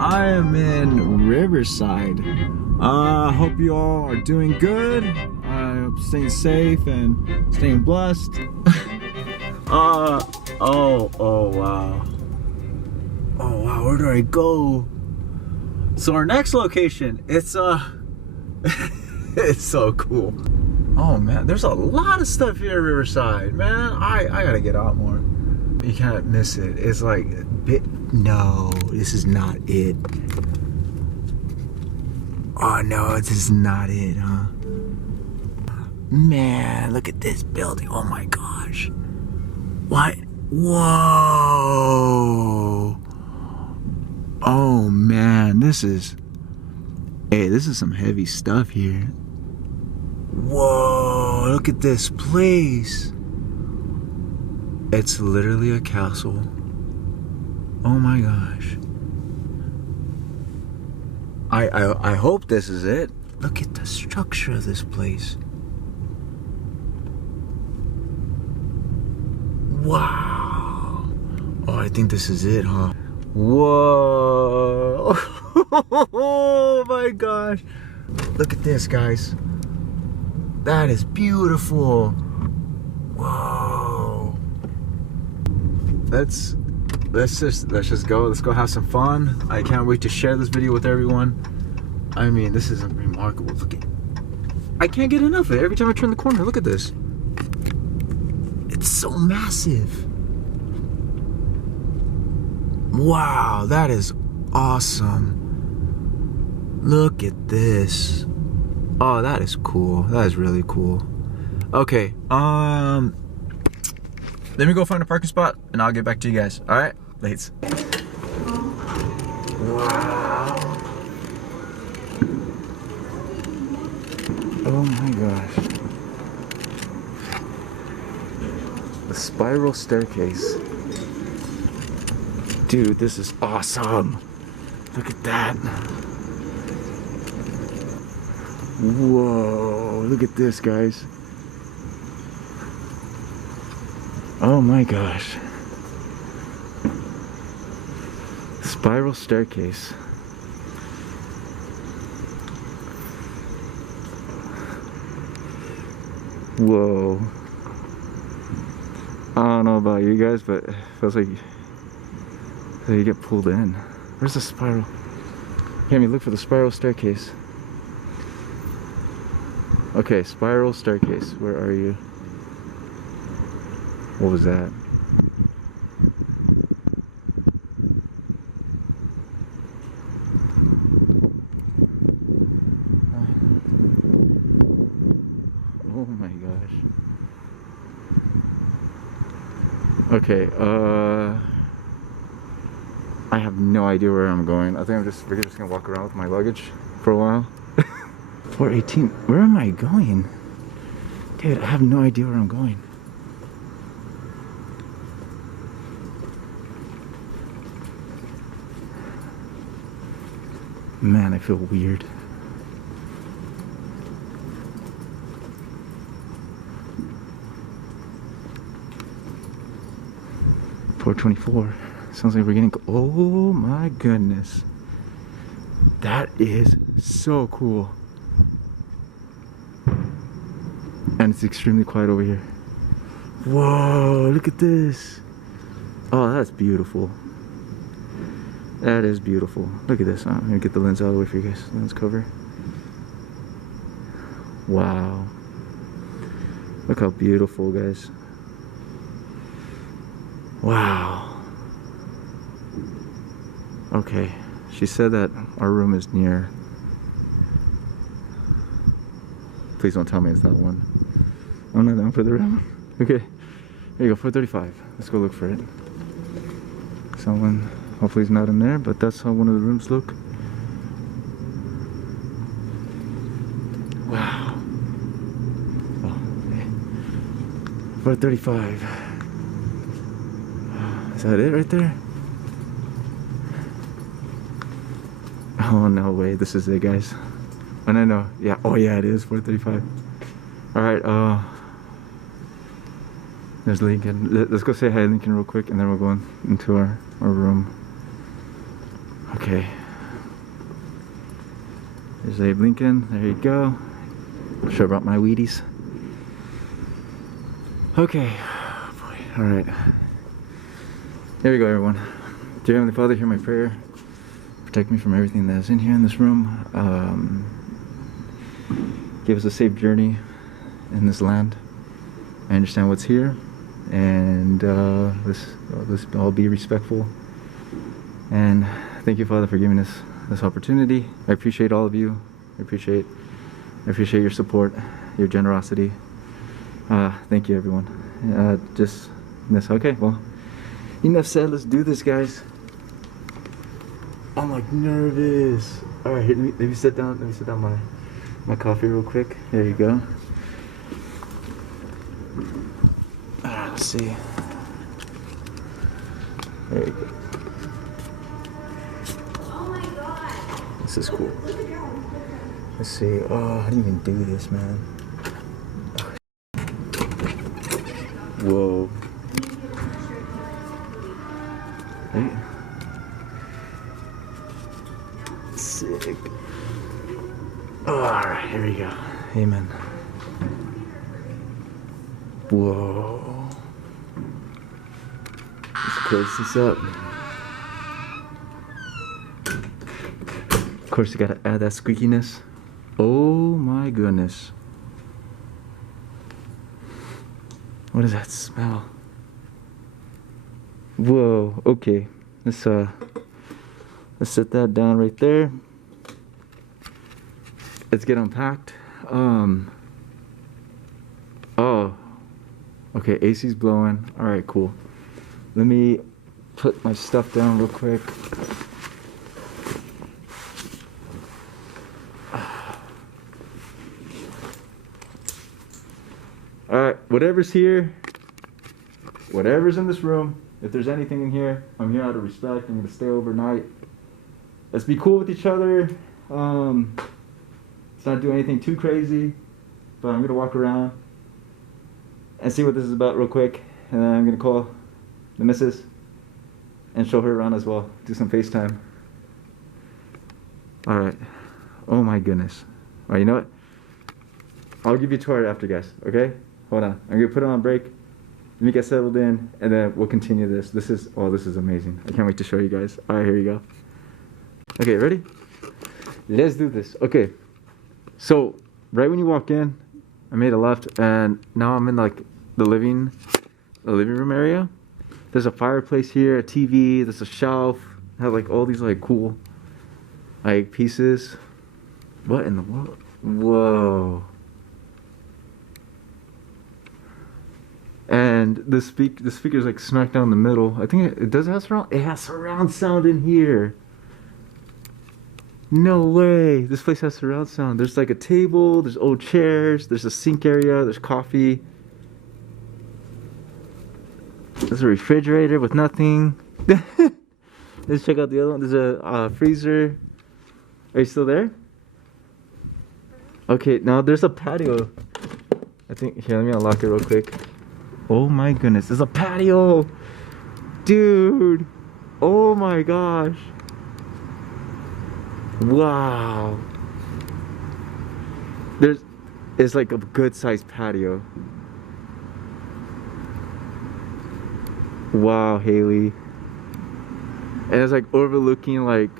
I am in Riverside. Hope you all are doing good. I hope staying safe and staying blessed. Oh wow. Oh wow, where do I go? So our next location, it's it's so cool. Oh man, there's a lot of stuff here at Riverside, man. I gotta get out more. You can't miss it. It's like no, this is not it. Oh no, this is not it, huh? Man, look at this building. Oh my gosh. What? Whoa. Oh man, this is some heavy stuff here. Whoa, look at this place. It's literally a castle. Oh my gosh. I hope this is it. Look at the structure of this place. Wow. Oh, I think this is it, huh? Whoa. Oh my gosh. Look at this, guys. That is beautiful. Whoa. Let's just go. Let's go have some fun. I can't wait to share this video with everyone. I mean, this is remarkable. Look at, I can't get enough of it. Every time I turn the corner, look at this. It's so massive. Wow, that is awesome. Look at this. Oh, that is cool. That is really cool. Okay, let me go find a parking spot and I'll get back to you guys. All right, thanks. Wow. Oh my gosh. The spiral staircase. Dude, this is awesome. Look at that. Whoa, look at this, guys. Oh my gosh. Spiral staircase. Whoa. I don't know about you guys, but it feels like you get pulled in. Where's the spiral? Let me look for the spiral staircase. Okay, spiral staircase. Where are you? What was that? Oh my gosh. Okay, I have no idea where I'm going. I think we're just gonna walk around with my luggage for a while. 418. Where am I going? Dude, I have no idea where I'm going. Man, I feel weird. $424. Sounds like we're getting. Oh my goodness. That is so cool. And it's extremely quiet over here. Whoa, look at this. Oh, that's beautiful. That is beautiful. Look at this. I'm gonna get the lens out of the way for you guys. Lens cover. Wow. Look how beautiful, guys. Wow. Okay. She said that our room is near. Please don't tell me it's that one. I'm not down for the room. Okay. There you go, 435. Let's go look for it. Someone, hopefully he's not in there, but that's how one of the rooms look. Wow. Oh, okay. 435. Is that it right there? Oh no way, this is it, guys. Oh no, yeah, oh yeah, it is 435. Alright, there's Lincoln. Let's go say hi to Lincoln real quick and then we're going into our room. Okay. There's Abe Lincoln. There you go. Sure brought my Wheaties. Okay. Oh boy. All right. Here we go, everyone. Dear Heavenly Father, hear my prayer. Protect me from everything that is in here in this room. Give us a safe journey in this land. I understand what's here, and let's all be respectful. And thank you, Father, for giving us this opportunity. I appreciate all of you. I appreciate your support, your generosity. Thank you, everyone. Just this. Okay, well, enough said. Let's do this, guys. I'm like nervous. All right, here, let me sit down. Let me sit down my coffee real quick. There you go. Let's see. There you go. Oh my god. This is cool. Let's see. Oh, I didn't even do this, man. Whoa. Hey. Sick. Oh, alright, here we go. Amen. Whoa. Let's close this up. Of course, you gotta add that squeakiness. Oh my goodness. What does that smell? Whoa, okay. Let's set that down right there. Let's get unpacked. Oh. Okay, AC's blowing. Alright, cool. Let me put my stuff down real quick. Alright, whatever's here, whatever's in this room, if there's anything in here, I'm here out of respect. I'm going to stay overnight. Let's be cool with each other. Let's not do anything too crazy, but I'm going to walk around and see what this is about real quick. And then I'm going to call the missus and show her around as well. Do some FaceTime. Alright. Oh my goodness. Alright, you know what? I'll give you a tour after, guys. Okay? Hold on. I'm going to put it on break. Let me get settled in, and then we'll continue this. This is amazing. I can't wait to show you guys. Alright, here you go. Okay, ready? Let's do this. Okay. So, right when you walk in, I made a left, and now I'm in like the living room area. There's a fireplace here, a TV, there's a shelf. I have like all these like cool like pieces. What in the world? Whoa. And the speaker's like smack down in the middle. I think it does have surround. It has surround sound in here. No way. This place has surround sound. There's like a table. There's old chairs. There's a sink area. There's coffee. There's a refrigerator with nothing. Let's check out the other one. There's a freezer. Are you still there? Okay, now there's a patio. I think here. Let me unlock it real quick. Oh my goodness, there's a patio! Dude! Oh my gosh! Wow! It's like a good sized patio. Wow, Haley. And it's like overlooking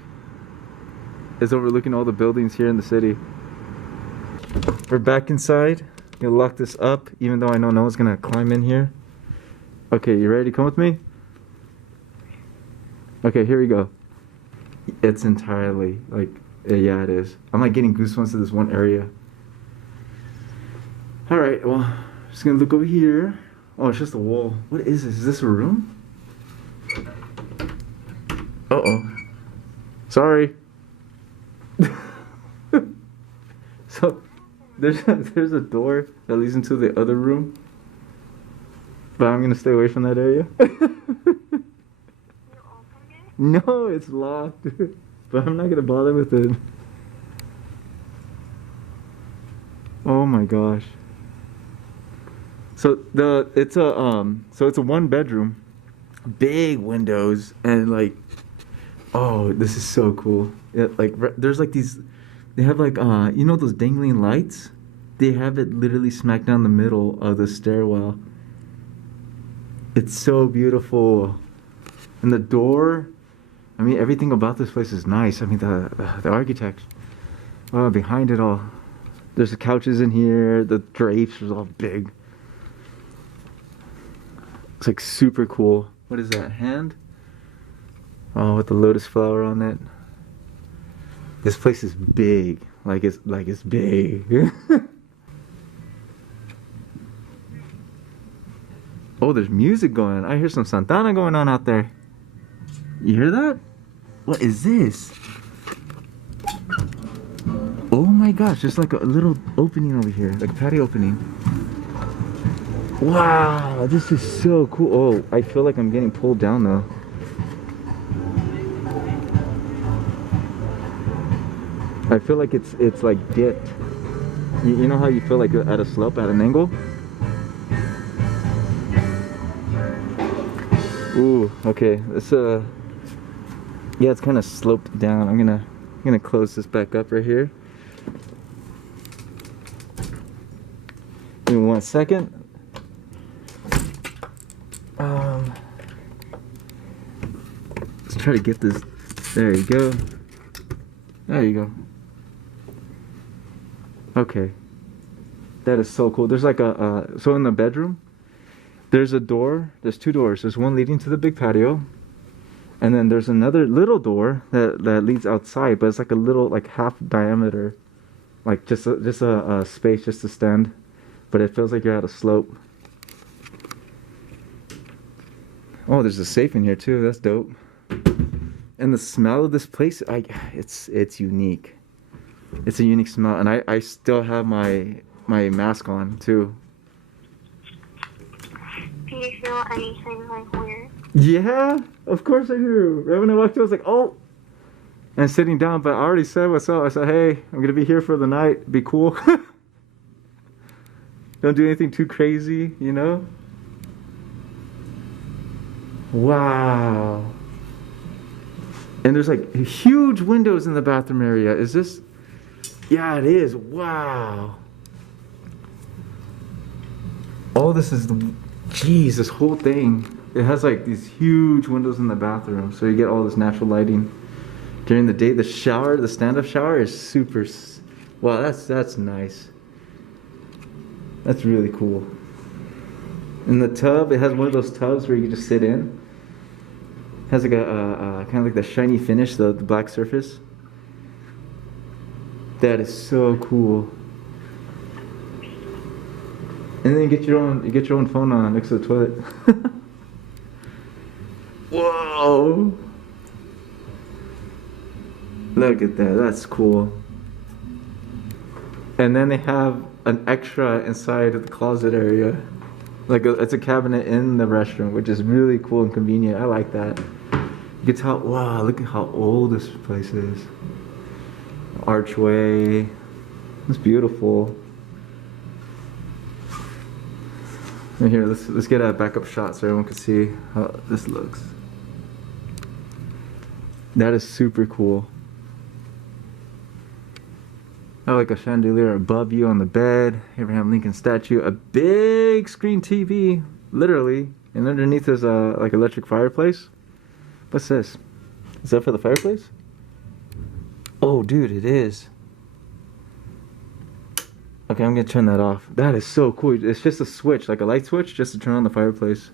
it's overlooking all the buildings here in the city. We're back inside. Gonna lock this up, even though I know no one's gonna climb in here. Okay, you ready to come with me? Okay, here we go. It's entirely like, yeah, it is. I'm like getting goosebumps to this one area. All right, well, just gonna look over here. Oh, it's just a wall. What is this? Is this a room? Uh-oh. Sorry. So. There's a door that leads into the other room, but I'm gonna stay away from that area. No, it's locked, but I'm not gonna bother with it. Oh my gosh. So it's a one bedroom, big windows, and like, oh, this is so cool. It, like there's like these They have like you know those dangling lights? They have it literally smack down the middle of the stairwell. It's so beautiful. And the door, I mean everything about this place is nice. I mean the architect behind it all. There's the couches in here, the drapes are all big. It's like super cool. What is that, hand? Oh, with the lotus flower on it. This place is big. Like it's big. Oh, there's music going on. I hear some Santana going on out there. You hear that? What is this? Oh my gosh, there's like a little opening over here, like a patio opening. Wow, this is so cool. Oh, I feel like I'm getting pulled down though. I feel like it's like dipped. You know how you feel like at a slope, at an angle? Ooh, okay. It's yeah, it's kind of sloped down. I'm gonna close this back up right here. Give me 1 second. Let's try to get this. There you go. There you go. Okay. That is so cool. There's like so in the bedroom, there's a door. There's 2 doors. There's one leading to the big patio, and then there's another little door that leads outside, but it's like a little, like half diameter, like just a space just to stand, but it feels like you're at a slope. Oh, there's a safe in here too. That's dope. And the smell of this place, it's unique. It's a unique smell, and I still have my mask on too. Do you feel anything like weird? Yeah, of course I do. Right when I walked in, I was like, oh. And sitting down, but I already said what's up. I said, hey, I'm gonna be here for the night. Be cool. Don't do anything too crazy, you know? Wow. And there's like huge windows in the bathroom area. Is this? Yeah, it is. Wow. All this is, geez, this whole thing. It has like these huge windows in the bathroom, so you get all this natural lighting during the day. The shower, the stand-up shower, is super. Wow, that's nice. That's really cool. In the tub, it has one of those tubs where you can just sit in. It has like a kind of like the shiny finish, the black surface. That is so cool. And then you get your own phone on next to the toilet. Whoa! Look at that. That's cool. And then they have an extra inside of the closet area. Like it's a cabinet in the restroom, which is really cool and convenient. I like that. You can tell. Wow! Look at how old this place is. Archway. It's beautiful. And here, let's get a backup shot so everyone can see how this looks. That is super cool. I like a chandelier above you on the bed. Abraham Lincoln statue. A big screen TV, literally. And underneath is a like electric fireplace. What's this? Is that for the fireplace? Oh, dude, it is. Okay, I'm gonna turn that off. That is so cool. It's just a switch, like a light switch, just to turn on the fireplace.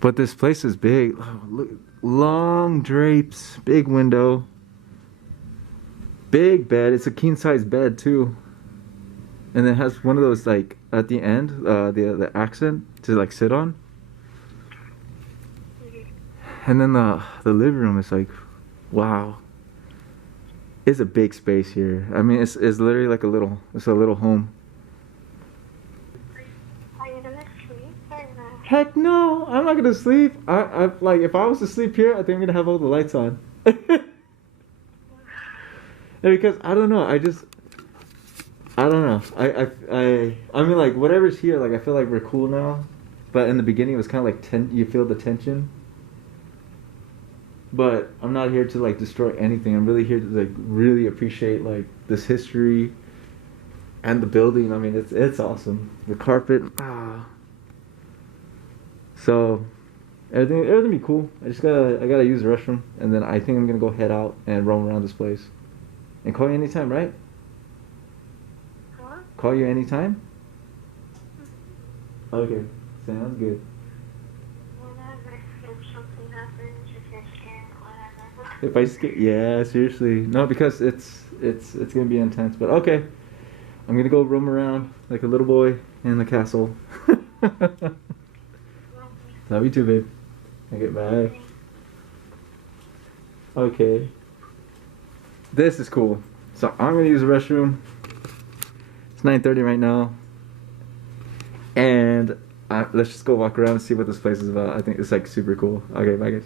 But this place is big. Oh, look, long drapes, big window, big bed. It's a king size bed too, and it has one of those like at the end, the accent to like sit on. And then the living room is like, wow. It's a big space here. I mean, it's literally like a little home. Are you gonna sleep or no? Heck no, I'm not gonna sleep. I like if I was to sleep here, I think I'm gonna have all the lights on. And because I don't know, I don't know. I mean like whatever's here, like I feel like we're cool now, but in the beginning it was kind of like you feel the tension. But I'm not here to like destroy anything. I'm really here to like really appreciate like this history and the building. I mean, it's awesome. The carpet. So everything be cool. I gotta use the restroom, and then I think I'm gonna go head out and roam around this place. And call you anytime, right? Huh? Call you anytime. Okay, sounds good. Whenever, if something happens, if you're scared, whatever. If I skip, yeah, seriously, no, because it's gonna be intense. But okay, I'm gonna go roam around like a little boy in the castle. Love you too, babe. Okay, bye. Okay. This is cool. So I'm gonna use the restroom. It's 9:30 right now, and let's just go walk around and see what this place is about. I think it's like super cool. Okay, bye guys.